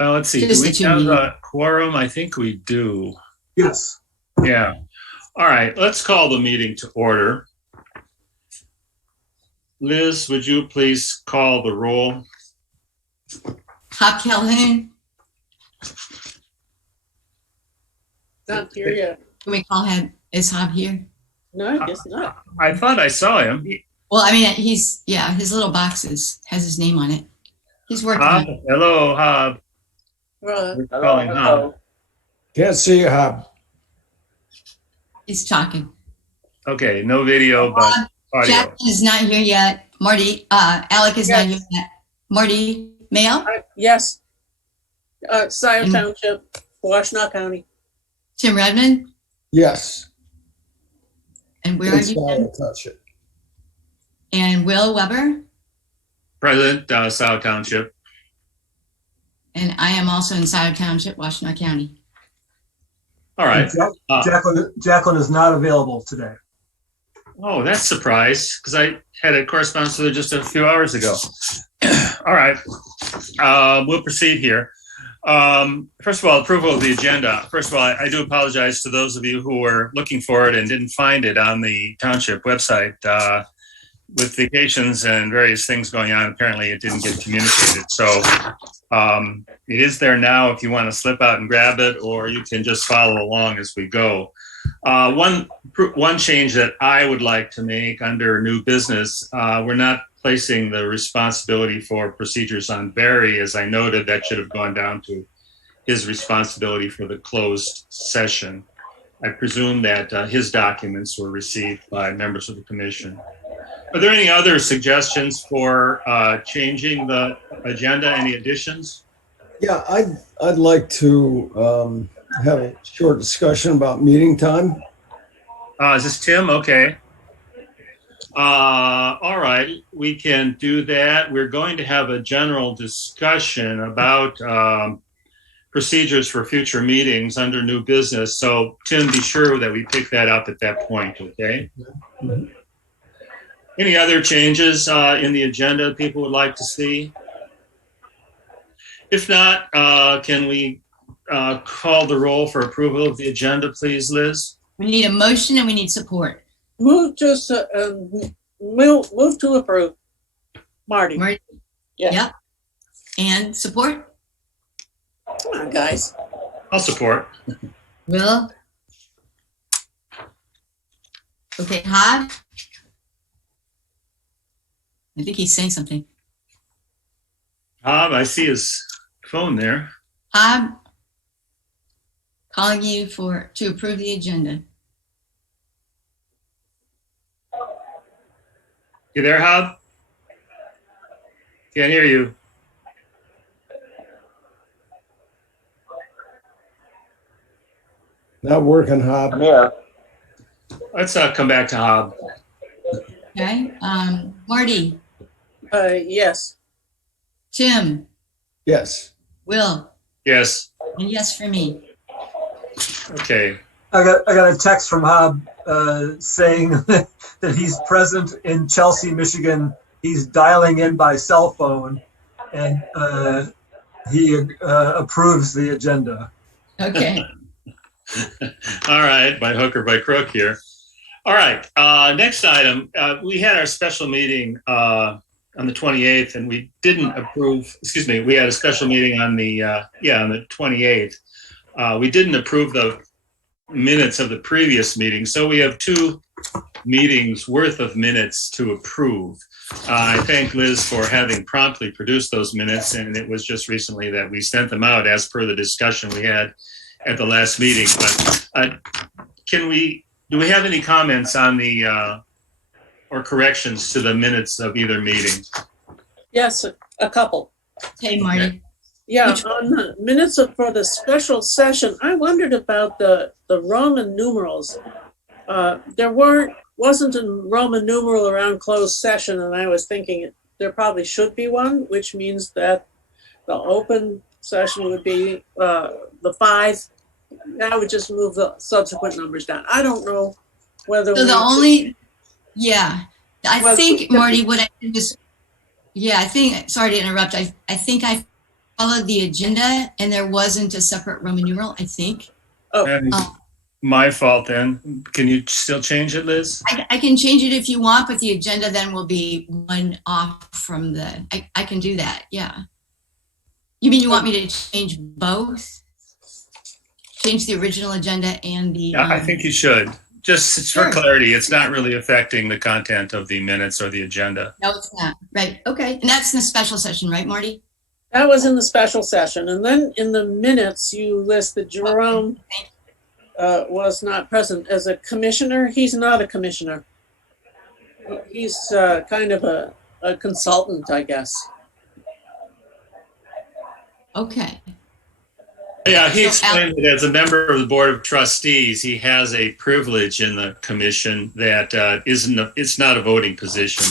Well, let's see. Just Do the two we have meetings. a quorum? I think we do. Yes. Yeah. All right. Let's call the meeting to order. Liz, would you please call the roll? Hop Calhoun, Not here yet. can we call him, is Hop here? No, I guess not. I thought I saw him. Well, I mean, he's, yeah, his little boxes has his name on it. He's working Hob? on it. Hello, Hob. Right. We're calling Hob. Can't see you, Hob. He's talking. Okay, no video, but audio. Jackson is not here yet. Marty, Alec is not here Yes. yet. Marty Mayo, Yes. Scio And- Township, Washtenaw County. Tim Redmond, Yes. and where are It's you? not Tim? a touch it. And Will Weber, President, Scio Township. and I am also in Scio Township, Washtenaw County. All right. Jacqueline is not available today. Oh, that's a surprise, because I had a correspondence with her just a few hours ago. All right. We'll proceed here. First of all, approval of the agenda. First of all, I do apologize to those of you who were looking for it and didn't find it on the township website. With vacations and various things going on, apparently it didn't get communicated. So it is there now if you want to slip out and grab it, or you can just follow along as we go. One change that I would like to make under new business, we're not placing the responsibility for procedures on Barry. As I noted, that should have gone down to his responsibility for the closed session. I presume that his documents were received by members of the commission. Are there any other suggestions for changing the agenda? Any additions? Yeah, I'd like to have a short discussion about meeting time. Is this Tim? Okay. All right, we can do that. We're going to have a general discussion about procedures for future meetings under new business. So Tim, be sure that we pick that up at that point, okay? Mhm. Any other changes in the agenda people would like to see? If not, can we call the roll for approval of the agenda, please, Liz? We need a motion and we need support. Move to approve. Marty. Marty? Yeah. Yep. And support? Come on, guys. I'll support. Will? Okay, Hod? I think he's saying something. Bob, I see his phone there. Hod? Calling you to approve the agenda. You there, Hob? Can't hear you. Not working, Hob. Yeah, Let's come back to Hob. Okay, Marty, Yes. Tim, Yes. Will, Yes. and yes for me. Okay. I got a text from Hob saying that he's present in Chelsea, Michigan. He's dialing in by cell phone, and he approves the agenda. Okay, All right, by hook or by crook here. All right, next item. We had our special meeting on the 28th, and we didn't approve, excuse me, we had a special meeting on the, on the 28th. We didn't approve the minutes of the previous meeting, so we have 2 meetings worth of minutes to approve. I thank Liz for having promptly produced those minutes, and it was just recently that we sent them out as per the discussion we had at the last meeting. But do we have any comments on the, or corrections to the minutes of either meeting? Yes, a couple. hey, Marty. Yeah, Which- on the minutes for the special session, I wondered about the Roman numerals. There wasn't a Roman numeral around closed session, and I was thinking there probably should be one, which means that the open session would be the 5. I would just move the subsequent numbers down. I don't know whether. So the only, yeah, I Well, think, Marty, what I did was, yeah, I think, sorry to interrupt. I think I followed the agenda and there wasn't a separate Roman numeral, I think. And Oh. my fault then. Can you still change it, Liz? I can change it if you want, but the agenda then will be one off from the, I can do that, yeah. You mean you want me to change both? Change the original agenda and the. Yeah, I think you should. Just for Sure. clarity, it's not really affecting the content of the minutes or the agenda. No, it's not. Right, okay. And that's in the special session, right, Marty? That was in the special session. And then in the minutes, you list that Jerome was not present as a commissioner. He's not a commissioner. He's kind of a consultant, I guess. Okay. Yeah, he So, explained that as a member of the Board of Trustees, he has a privilege in the commission that it's not a voting position.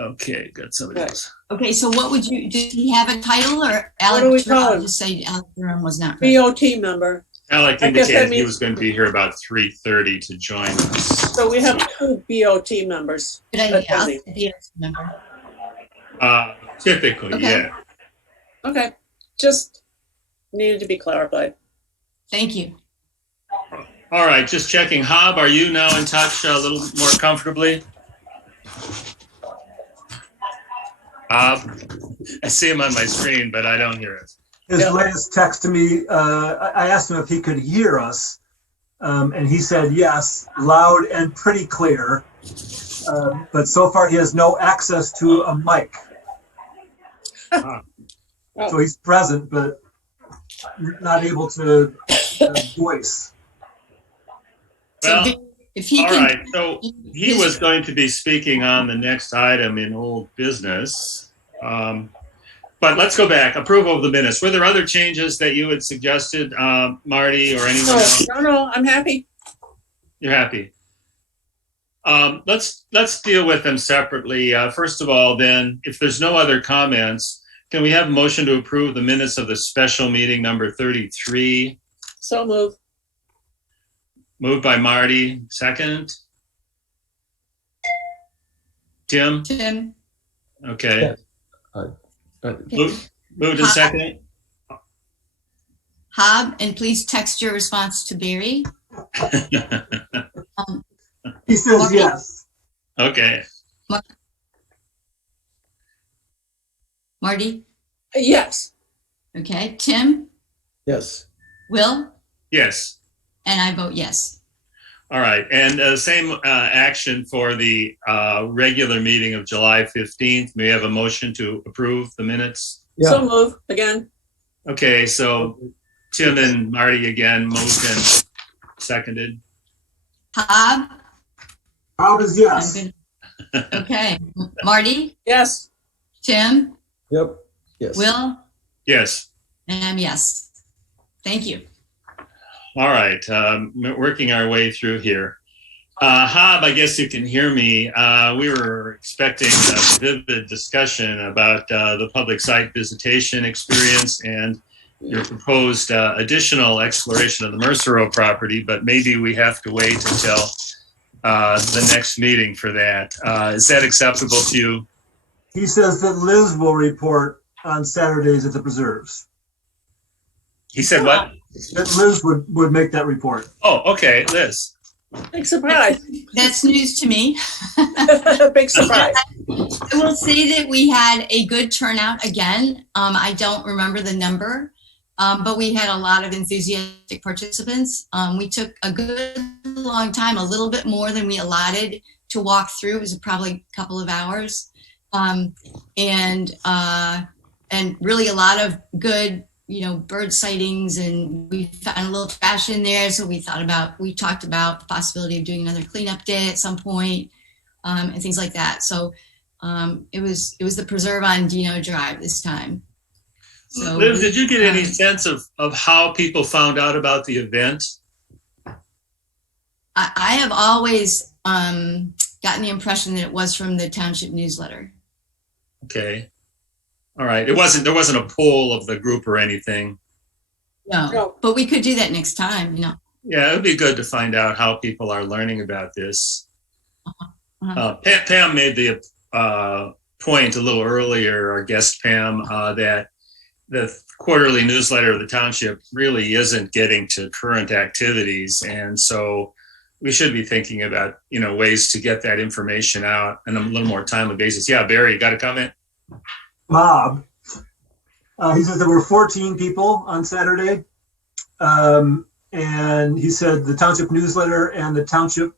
Okay, got somebody else. Okay, so what would you, did he have a title or What do we Alex? call I'll him? just say Alex Jerome was not present. BOT member. Alec I guess that indicated he means- was going to be here about 3:30 to join us. So we have two BOT members. Did I, I'll attending. say yes, member. Typically, Okay. yeah. Okay, just needed to be clarified. Thank you. All right, just checking. Hob, are you now in touch a little more comfortably? Hob, I see him on my screen, but I don't hear it. His Yeah. latest text to me, I asked him if he could hear us, and he said yes, loud and pretty clear. But so far, he has no access to a mic. So he's present, but not able to voice. So Well, if he all can. right, so he was going to be speaking on the next item in old business. But let's go back. Approval of the minutes. Were there other changes that you had suggested, Marty or anyone else? No, I'm happy. You're happy. Let's deal with them separately. First of all, then, if there's no other comments, can we have a motion to approve the minutes of the special meeting number 33? So move. Moved by Marty, second. Tim? Tim, Okay. Yes. Moved and second. Hob, and please text your response to Barry. He says Marty? yes. Okay. Marty, Yes. okay. Tim, Yes. Will, Yes. and I vote yes. All right. And same action for the regular meeting of July 15th. May we have a motion to approve the minutes? So Yeah. move again. Okay, so Tim and Marty again moved and seconded. Hob, How does I'm yes? gonna, okay. Marty, Yes. Tim, Yep. Yes. Will, Yes. and I'm yes. Thank you. All right. Working our way through here. Hob, I guess you can hear me. We were expecting a vivid discussion about the public site visitation experience and your proposed additional exploration of the Mercer property, but maybe we have to wait until the next meeting for that. Is that acceptable to you? He says that Liz will report on Saturdays at the preserves. He said what? That Liz would make that report. Oh, okay, Liz. Big surprise. That's news to me. Big surprise. I will say that we had a good turnout again. I don't remember the number, but we had a lot of enthusiastic participants. We took a good long time, a little bit more than we allotted to walk through. It was probably a couple of hours. And really a lot of good, bird sightings, and we found a little trash in there. So we talked about the possibility of doing another cleanup day at some point, and things like that. So it was the preserve on Dino Drive this time. So Liz, did you get any sense of how people found out about the event? I have always gotten the impression that it was from the township newsletter. Okay. All right. There wasn't a poll of the group or anything. No. But we could do that next time, Yeah, it would be good to find out how people are learning about this. Uh-huh. Pam made the point a little earlier, our guest Pam, that the quarterly newsletter of the township really isn't getting to current activities. And so we should be thinking about, ways to get that information out on a little more timely basis. Yeah, Barry, you got a comment? Bob, he says there were 14 people on Saturday. And he said the township newsletter and the township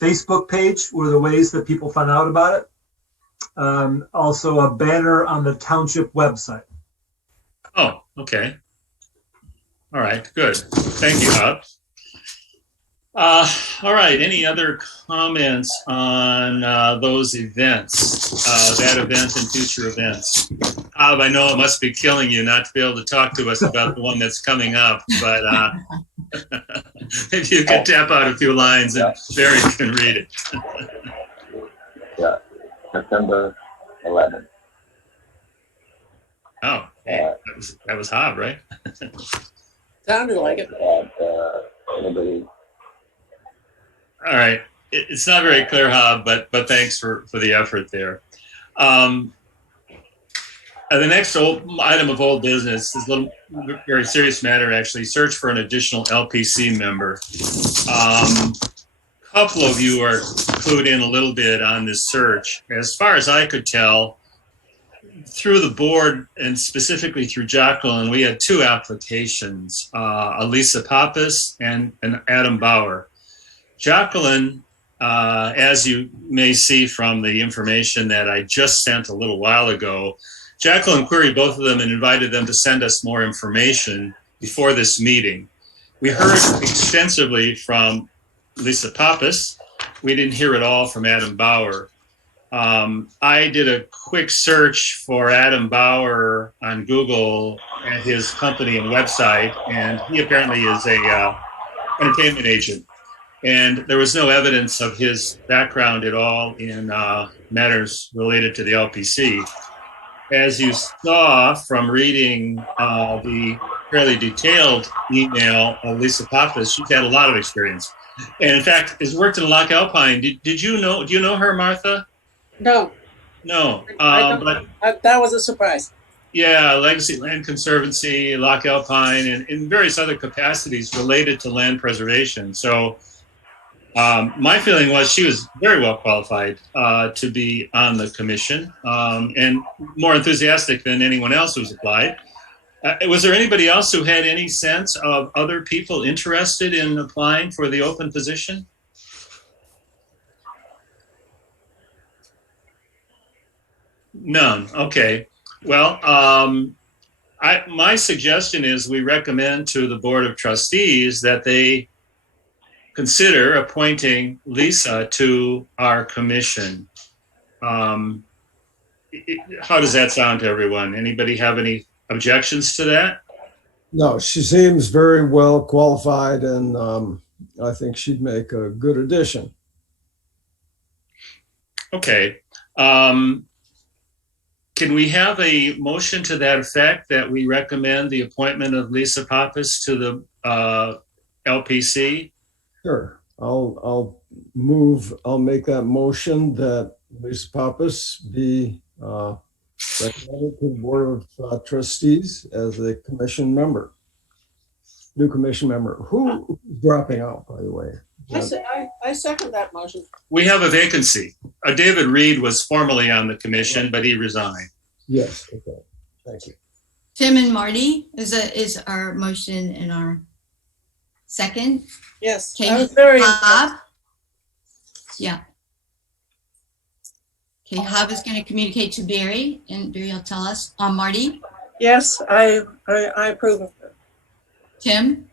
Facebook page were the ways that people found out about it. Also a banner on the township website. Oh, okay. All right, good. Thank you, Bob. All right, any other comments on those events, that event and future events? Bob, I know it must be killing you not to be able to talk to us about the one that's coming up, but maybe you can tap out a few lines and Barry can read it. Yeah, September 11th. Oh, hey, that was Hob, right? Sounded like it. Anybody? All right. It's not very clear, Hob, but thanks for the effort there. The next item of old business is a very serious matter, actually. Search for an additional LPC member. A couple of you are clued in a little bit on this search. As far as I could tell, through the board and specifically through Jacqueline, we had two applications, Elisa Pappas and Adam Bauer. Jacqueline, as you may see from the information that I just sent a little while ago, Jacqueline queried both of them and invited them to send us more information before this meeting. We heard extensively from Lisa Pappas. We didn't hear at all from Adam Bauer. I did a quick search for Adam Bauer on Google at his company and website, and he apparently is a entertainment agent. And there was no evidence of his background at all in matters related to the LPC. As you saw from reading the fairly detailed email of Lisa Pappas, she's had a lot of experience. And in fact, has worked in Loch Alpine. Do you know her, Martha? No. No. That was a surprise. Yeah, Legacy Land Conservancy, Loch Alpine, and in various other capacities related to land preservation. So my feeling was she was very well qualified to be on the commission and more enthusiastic than anyone else who's applied. Was there anybody else who had any sense of other people interested in applying for the open position? None. Okay. Well, my suggestion is we recommend to the Board of Trustees that they consider appointing Lisa to our commission. How does that sound to everyone? Anybody have any objections to that? No, she seems very well qualified, and I think she'd make a good addition. Okay. Can we have a motion to that effect, that we recommend the appointment of Lisa Pappas to the LPC? Sure. I'll make that motion that Lisa Pappas be recommended to the Board of Trustees as a commission member. New commission member. Who's dropping out, by the way? I second that motion. We have a vacancy. David Reed was formerly on the commission, but he resigned. Yes. Okay. Thank you. Tim and Marty is our motion and our second. Yes. Okay, I was very Hob. Yeah. Okay, Hob is going to communicate to Barry, and Barry will tell us. Marty, Yes, I approve of it. Tim,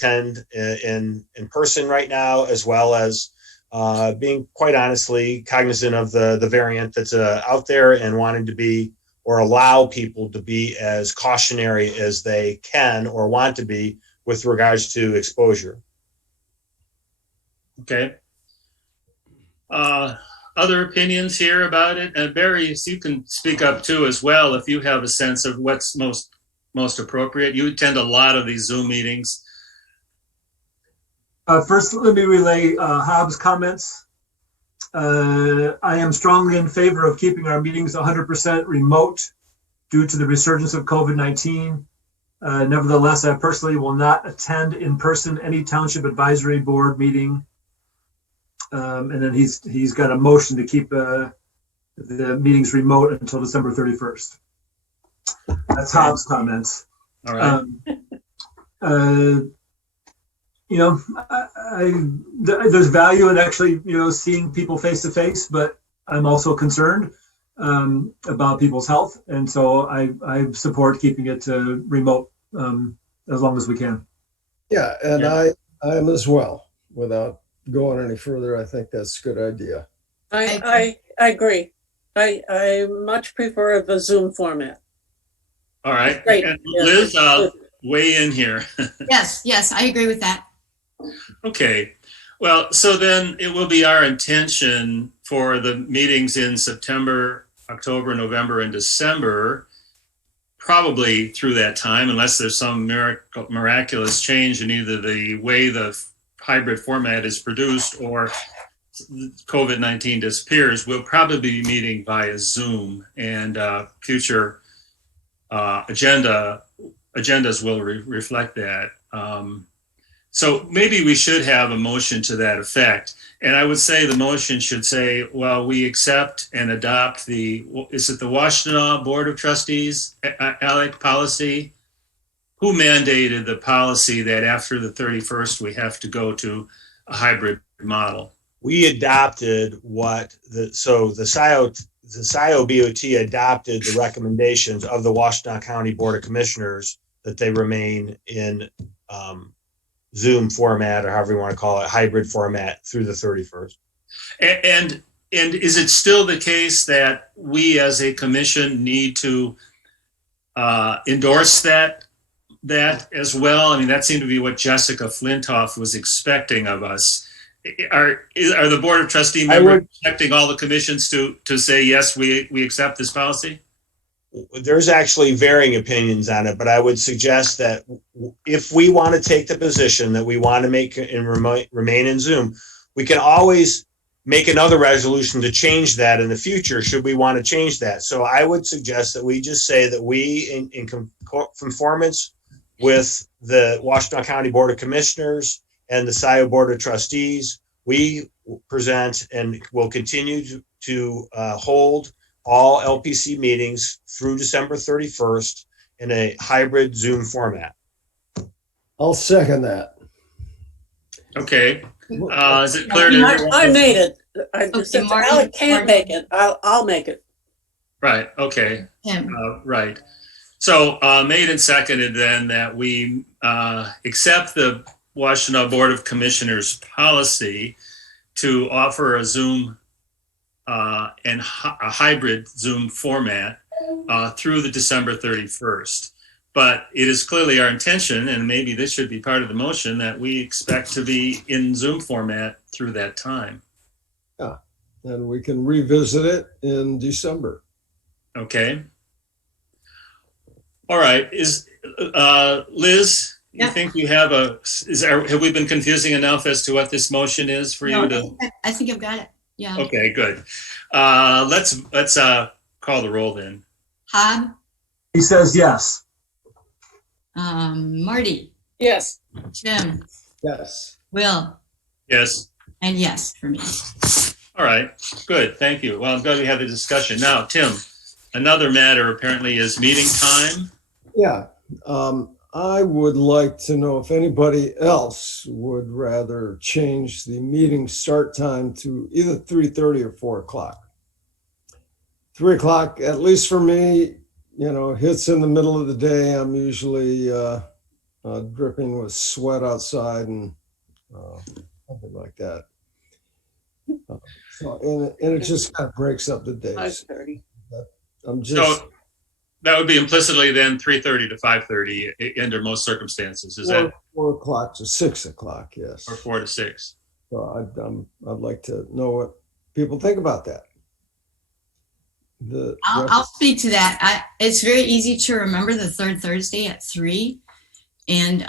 attend in person right now, as well as being quite honestly cognizant of the variant that's out there and wanting to be or allow people to be as cautionary as they can or want to be with regards to exposure. Okay. Other opinions here about it? And Barry, you can speak up too as well if you have a sense of what's most appropriate. You attend a lot of these Zoom meetings. First, let me relay Hobbs' comments. I am strongly in favor of keeping our meetings 100% remote due to the resurgence of COVID-19. Nevertheless, I personally will not attend in person any township advisory board meeting. And then he's got a motion to keep the meetings remote until December 31st. That's Hobbs' comments. All right. There's value in actually, seeing people face to face, but I'm also concerned about people's health. And so I support keeping it remote as long as we can. Yeah, and I am as well. Without going any further, I think that's a good idea. I agree. I much prefer the Zoom format. All right. Great. And Yes. Liz, weigh in here. Yes, I agree with that. Okay. Well, so then it will be our intention for the meetings in September, October, November, and December, probably through that time, unless there's some miraculous change in either the way the hybrid format is produced or COVID-19 disappears, we'll probably be meeting via Zoom, and future agendas will reflect that. So maybe we should have a motion to that effect. And I would say the motion should say, well, we accept and adopt is it the Washtenaw Board of Trustees, ALEC policy? Who mandated the policy that after the 31st, we have to go to a hybrid model? We adopted the Scio BOT adopted the recommendations of the Washtenaw County Board of Commissioners that they remain in Zoom format, or however you want to call it, hybrid format through the 31st. And is it still the case that we as a commission need to endorse that as well? I mean, that seemed to be what Jessica Flintoff was expecting of us. Are the Board of Trustee members expecting all the commissions to say, yes, we accept this policy? There's actually varying opinions on it, but I would suggest that if we want to take the position that we want to make and remain in Zoom, we can always make another resolution to change that in the future should we want to change that. So I would suggest that we just say that we, in conformance with the Washtenaw County Board of Commissioners and the Scio Board of Trustees, we present and will continue to hold all LPC meetings through December 31st in a hybrid Zoom format. I'll second that. Okay. Is it clear to everyone? I made it. Okay, Marty, Alec can't make it. I'll make it. Right. Okay. Tim. Right. So made and seconded then that we accept the Washtenaw Board of Commissioners policy to offer a Zoom and a hybrid Zoom format through the December 31st. But it is clearly our intention, and maybe this should be part of the motion, that we expect to be in Zoom format through that time. Yeah, and we can revisit it in December. Okay. All right. Is Liz, you Yeah. think you have have we been confusing enough as to what this motion is for you to? I think I've got it. Yeah. Okay, good. Let's call the roll then. Hob, He says yes. Marty, Yes. Tim, Yes. Will, Yes. and yes for me. All right, good. Thank you. Well, I'm glad we had the discussion. Now, Tim, another matter apparently is meeting time. Yeah. I would like to know if anybody else would rather change the meeting start time to either 3:30 or 4 o'clock. 3 o'clock, at least for me, hits in the middle of the day. I'm usually dripping with sweat outside and something like that. And it just kind of breaks up the days. 5:30. I'm just So that would be implicitly then 3:30 to 5:30 under most circumstances. Is that 4 o'clock to 6 o'clock? Yes. or 4 to 6? So I'd like to know what people think about that. I'll speak to that. It's very easy to remember the third Thursday at 3. And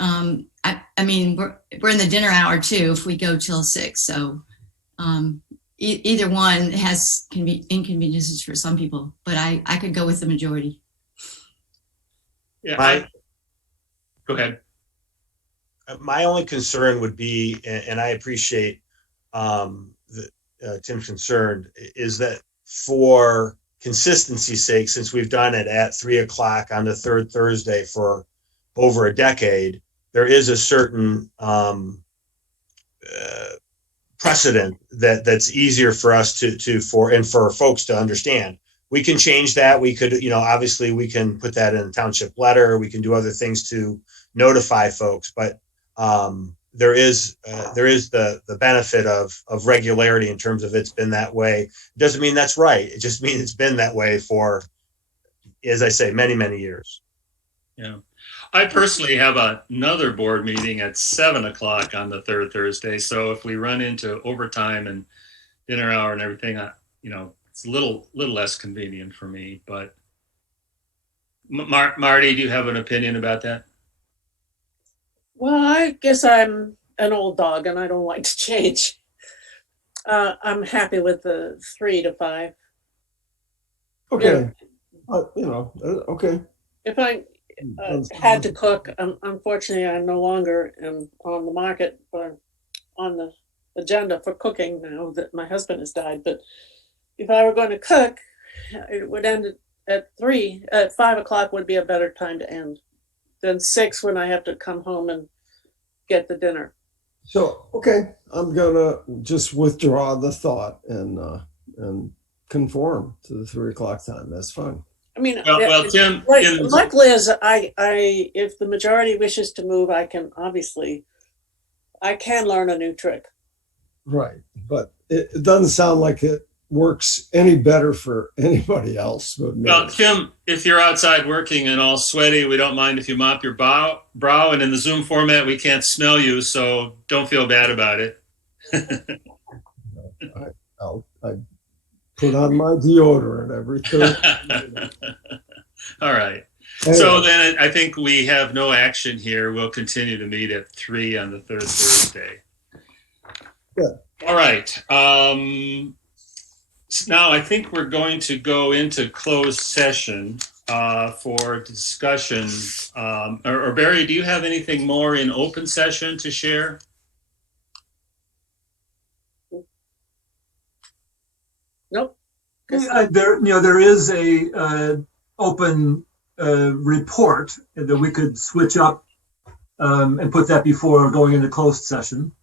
I mean, we're in the dinner hour too if we go till 6. So either one can be inconveniences for some people, but I could go with the majority. Yeah. Go ahead. My only concern would be, and I appreciate Tim's concern, is that for consistency's sake, since we've done it at 3 o'clock on the third Thursday for over a decade, there is a certain precedent that's easier for us for folks to understand. We can change that. We could, obviously we can put that in a township letter. We can do other things to notify folks, but there is the benefit of regularity in terms of it's been that way. It doesn't mean that's right. It just means it's been that way for, as I say, many, many years. Yeah. I personally have another board meeting at 7 o'clock on the third Thursday. So if we run into overtime and dinner hour and everything, it's a little less convenient for me. But Marty, do you have an opinion about that? Well, I guess I'm an old dog and I don't like to change. I'm happy with the 3 to 5. Okay. Okay. If I had to cook, unfortunately, I no longer am on the market or on the agenda for cooking now that my husband has died. But if I were going to cook, it would end at 3. At 5 o'clock would be a better time to end than 6 when I have to come home and get the dinner. So, okay, I'm gonna just withdraw the thought and conform to the 3 o'clock time. That's fine. I mean, Well, Tim, like Liz, I if the majority wishes to move, I can learn a new trick. Right, but it doesn't sound like it works any better for anybody else but me. Well, Tim, if you're outside working and all sweaty, we don't mind if you mop your brow. And in the Zoom format, we can't smell you, so don't feel bad about it. I put on my deodorant every Thursday. All right. Anyway. So then I think we have no action here. We'll continue to meet at 3 on the third Thursday. Good. All right. Now I think we're going to go into closed session for discussion. Or Barry, do you have anything more in open session to share? Nope. There is a open report that we could switch up and put that before going into closed session.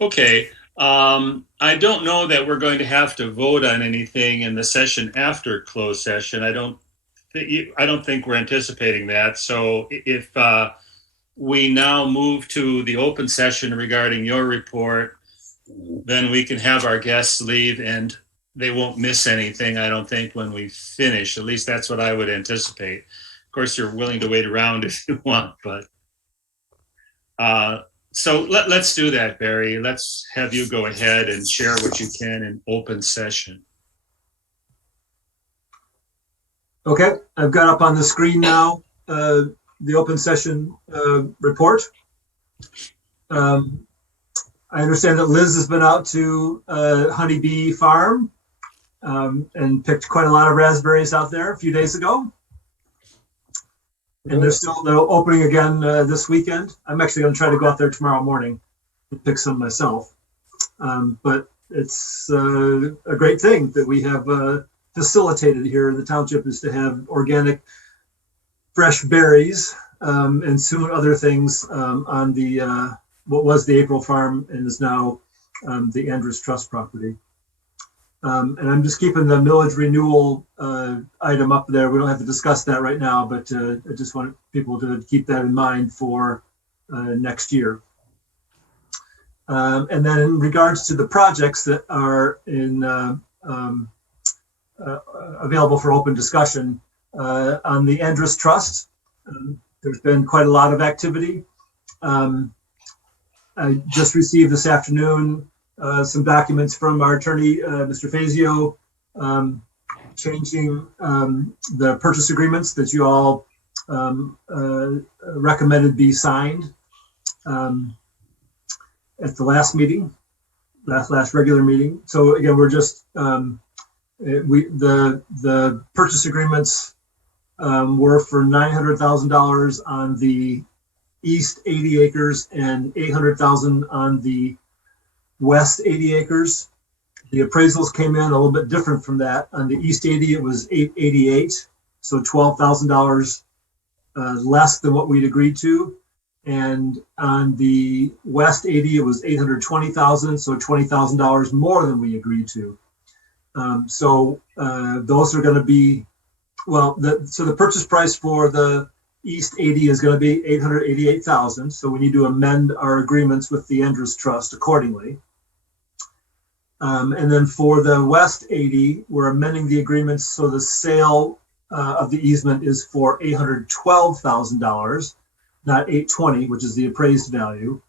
Okay. I don't know that we're going to have to vote on anything in the session after closed session. I don't think we're anticipating that. So if we now move to the open session regarding your report, then we can have our guests leave and they won't miss anything, I don't think, when we finish. At least that's what I would anticipate. Of course, you're willing to wait around if you want, but so let's do that, Barry. Let's have you go ahead and share what you can in open session. Okay, I've got up on the screen now the open session report. I understand that Liz has been out to Honeybee Farm and picked quite a lot of raspberries out there a few days ago. And they're still opening again this weekend. I'm actually going to try to go out there tomorrow morning and pick some myself. But it's a great thing that we have facilitated here in the township, is to have organic fresh berries and soon other things on the what was the April Farm and is now the Andrews Trust property. And I'm just keeping the millage renewal item up there. We don't have to discuss that right now, but I just want people to keep that in mind for next year. And then in regards to the projects that are in available for open discussion, on the Andrus Trust, there's been quite a lot of activity. I just received this afternoon some documents from our attorney, Mr. Scio, changing the purchase agreements that you all recommended be signed at the last meeting, last regular meeting. So again, we're just the purchase agreements were for $900,000 on the east 80 acres and $800,000 on the west 80 acres. The appraisals came in a little bit different from that. On the east 80, it was $888, so $12,000 less than what we'd agreed to. And on the west 80, it was $820,000, so $20,000 more than we agreed to. So those are going to be, well, so the purchase price for the East 80 is going to be $888,000. So we need to amend our agreements with the Andrus Trust accordingly. And then for the West 80, we're amending the agreements so the sale of the easement is for $812,000, not $820, which is the appraised value.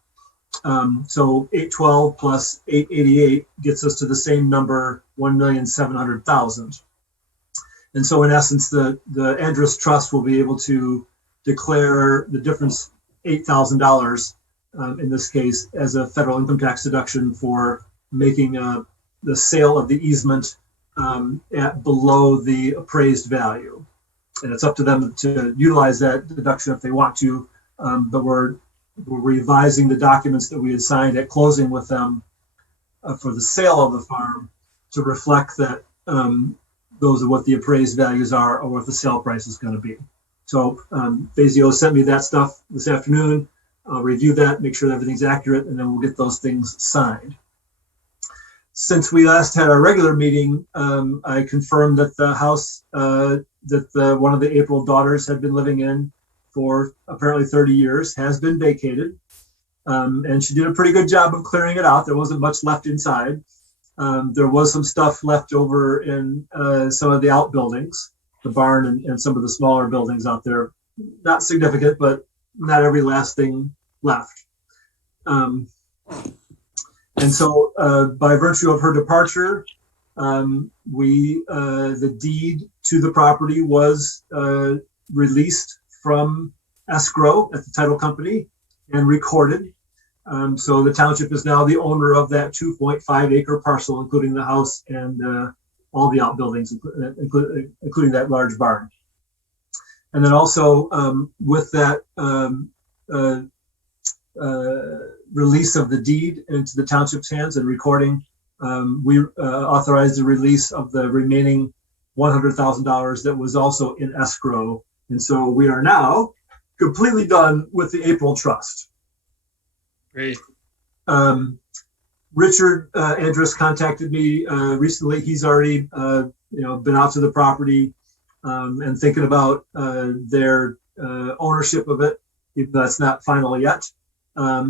So 812 plus 888 gets us to the same number, 1,700,000. And so in essence, the Andrus Trust will be able to declare the difference, $8,000 in this case, as a federal income tax deduction for making the sale of the easement at below the appraised value. And it's up to them to utilize that deduction if they want to, but we're revising the documents that we had signed at closing with them for the sale of the farm to reflect that those are what the appraised values are or what the sale price is going to be. So Scio sent me that stuff this afternoon. I'll review that, make sure that everything's accurate, and then we'll get those things signed. Since we last had our regular meeting, I confirmed that the house that one of the April daughters had been living in for apparently 30 years has been vacated. And she did a pretty good job of clearing it out. There wasn't much left inside. There was some stuff left over in some of the outbuildings, the barn and some of the smaller buildings out there. Not significant, but not every last thing left. And so by virtue of her departure, the deed to the property was released from escrow at the title company and recorded. So the township is now the owner of that 2.5 acre parcel, including the house and all the outbuildings, including that large barn. And then also with that release of the deed into the township's hands and recording, we authorized the release of the remaining $100,000 that was also in escrow. And so we are now completely done with the April Trust. Great. Richard Andrus contacted me recently. He's already been out to the property and thinking about their ownership of it. That's not final yet.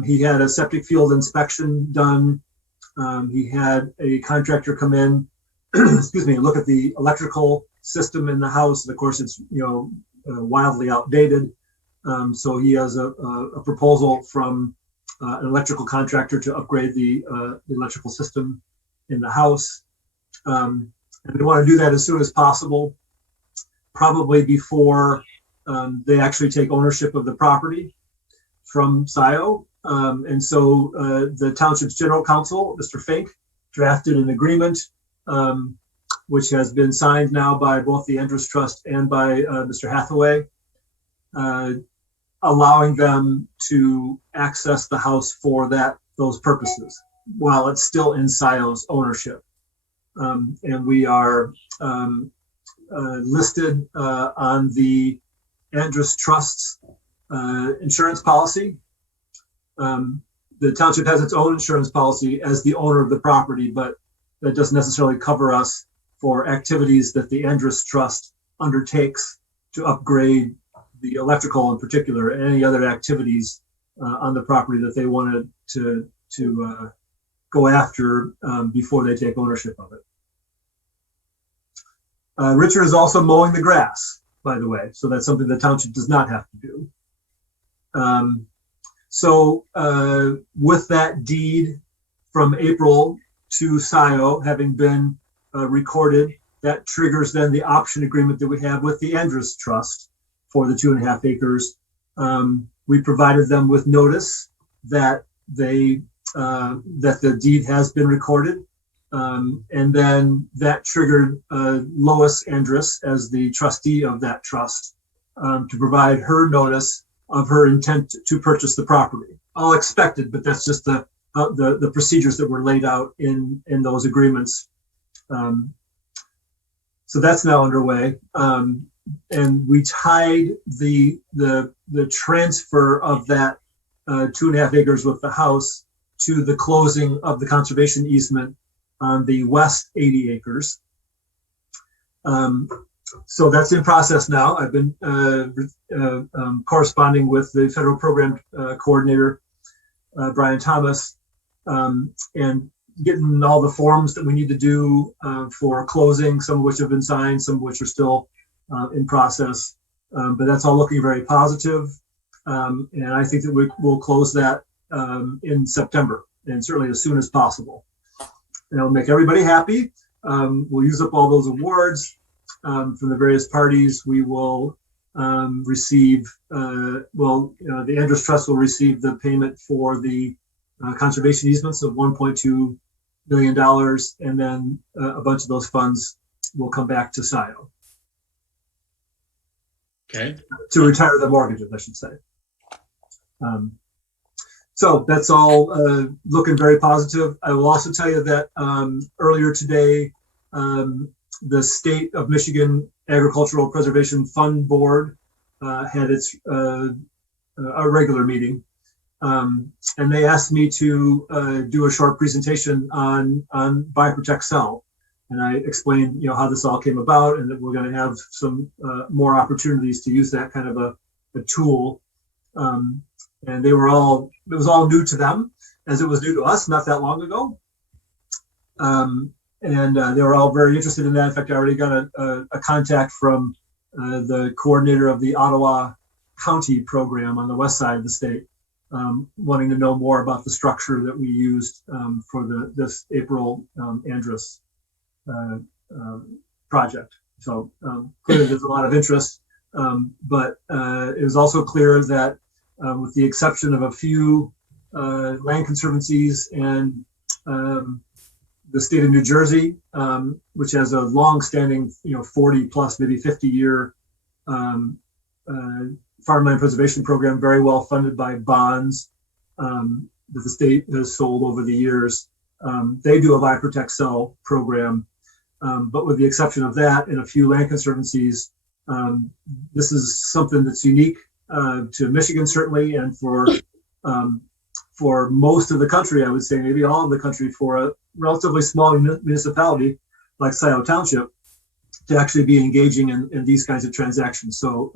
He had a septic field inspection done. He had a contractor come in, excuse me, look at the electrical system in the house. And of course, it's wildly outdated. So he has a proposal from an electrical contractor to upgrade the electrical system in the house. And we want to do that as soon as possible, probably before they actually take ownership of the property from Scio. And so the township's general counsel, Mr. Fink, drafted an agreement, which has been signed now by both the Andrus Trust and by Mr. Hathaway, allowing them to access the house for those purposes while it's still in Scio's ownership. And we are listed on the Andrus Trust's insurance policy. The township has its own insurance policy as the owner of the property, but that doesn't necessarily cover us for activities that the Andrus Trust undertakes to upgrade the electrical in particular, and any other activities on the property that they wanted to go after before they take ownership of it. Richard is also mowing the grass, by the way, so that's something the township does not have to do. So with that deed from April to Scio having been recorded, that triggers then the option agreement that we have with the Andrus Trust for the 2.5 acres. We provided them with notice that that the deed has been recorded. And then that triggered Lois Andrus as the trustee of that trust to provide her notice of her intent to purchase the property. All expected, but that's just the procedures that were laid out in those agreements. So that's now underway. And we tied the transfer of that 2.5 acres with the house to the closing of the conservation easement on the west 80 acres. So that's in process now. I've been corresponding with the federal program coordinator, Brian Thomas, and getting all the forms that we need to do for closing, some of which have been signed, some of which are still in process. But that's all looking very positive. And I think that we'll close that in September, and certainly as soon as possible. And it'll make everybody happy. We'll use up all those awards from the various parties. We will receive, the Andrus Trust will receive the payment for the conservation easements of $1.2 million, and then a bunch of those funds will come back to Scio. Okay. To retire the mortgages, I should say. So that's all looking very positive. I will also tell you that earlier today, the State of Michigan Agricultural Preservation Fund Board had its a regular meeting, and they asked me to do a short presentation on Bioprotect Cell, and I explained how this all came about, and that we're going to have some more opportunities to use that kind of a tool. And it was all new to them, as it was new to us not that long ago. And they were all very interested in that. In fact, I already got a contact from the coordinator of the Ottawa County program on the west side of the state, wanting to know more about the structure that we used for this April Andrus project. So clearly there's a lot of interest, but it was also clear that with the exception of a few land conservancies and the state of New Jersey, which has a long-standing, 40 plus, maybe 50-year farmland preservation program, very well funded by bonds that the state has sold over the years. They do a Bioprotect Cell program, but with the exception of that and a few land conservancies, this is something that's unique to Michigan, certainly, and for most of the country, I would say, maybe all of the country, for a relatively small municipality like Scio Township to actually be engaging in these kinds of transactions. So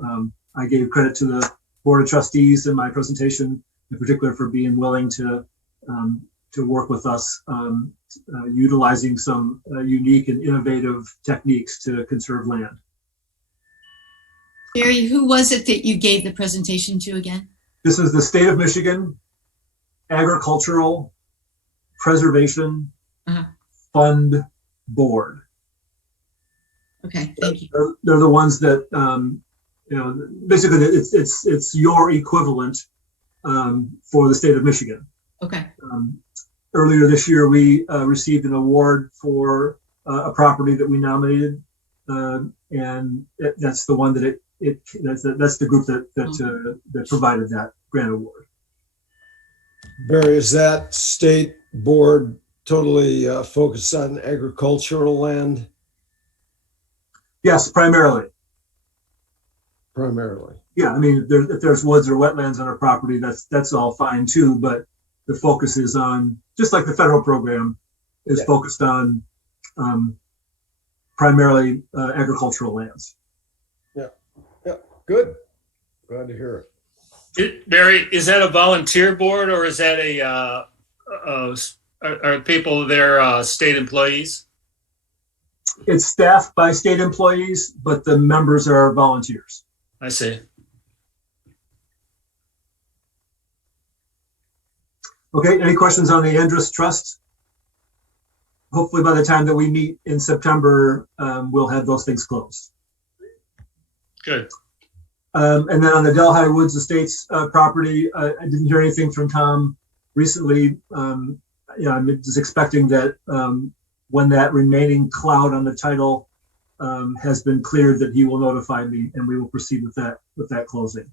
I gave credit to the Board of Trustees in my presentation, in particular, for being willing to work with us, utilizing some unique and innovative techniques to conserve land. Barry, who was it that you gave the presentation to again? This is the State of Michigan Agricultural Preservation Fund Board. Okay, thank you. They're the ones that, basically it's your equivalent for the state of Michigan. Okay. Earlier this year, we received an award for a property that we nominated, and that's the one that that's the group that provided that grant award. Barry, is that state board totally focused on agricultural land? Yes, primarily. Primarily. Yeah, I mean, if there's woods or wetlands on our property, that's all fine too. But the focus is on, just like the federal program is focused on primarily agricultural lands. Good. Glad to hear it. Barry, is that a volunteer board or is that are people there state employees? It's staffed by state employees, but the members are volunteers. I see. Okay, any questions on the Andrus Trust? Hopefully by the time that we meet in September, we'll have those things closed. Good. And then on the Delhi Woods Estates property, I didn't hear anything from Tom recently. I'm just expecting that when that remaining cloud on the title has been cleared, that he will notify me and we will proceed with that closing.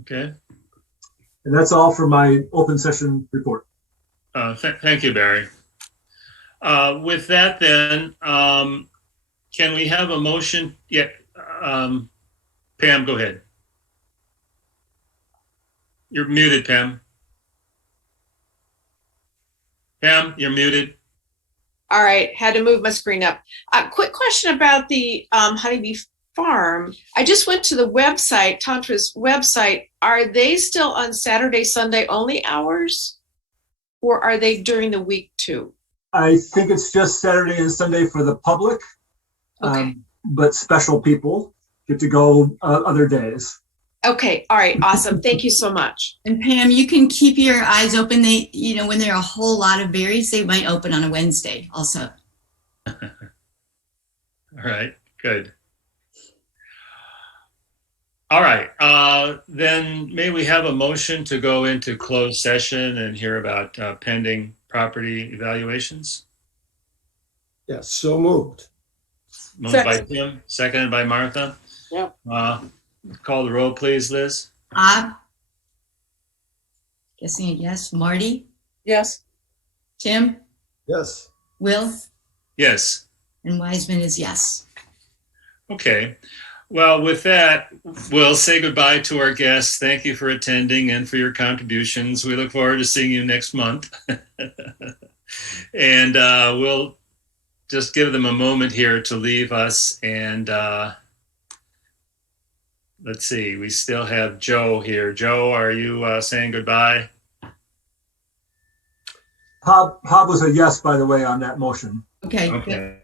Okay. And that's all for my open session report. Thank you, Barry. With that, then, can we have a motion? Yeah. Pam, go ahead. You're muted, Pam. Pam, you're muted. All right, had to move my screen up. Quick question about the Honeybee Farm. I just went to the website, Tantra's website. Are they still on Saturday, Sunday only hours? Or are they during the week too? I think it's just Saturday and Sunday for the public, Okay. But special people get to go other days. Okay, all right, awesome. Thank you so much. And Pam, you can keep your eyes open. They, when there are a whole lot of berries, they might open on a Wednesday also. All right, good. All right, then may we have a motion to go into closed session and hear about pending property evaluations? Yes, so moved. Moved by Tim, seconded by Martha. Yep. Call the roll, please, Liz. Guessing a yes. Marty, Yes. Tim, Yes. Will, Yes. and Wiseman is yes. Okay. Well, with that, we'll say goodbye to our guests. Thank you for attending and for your contributions. We look forward to seeing you next month. And we'll just give them a moment here to leave us. And let's see, we still have Joe here. Joe, are you saying goodbye? Hob was a yes, by the way, on that motion. Okay. Okay.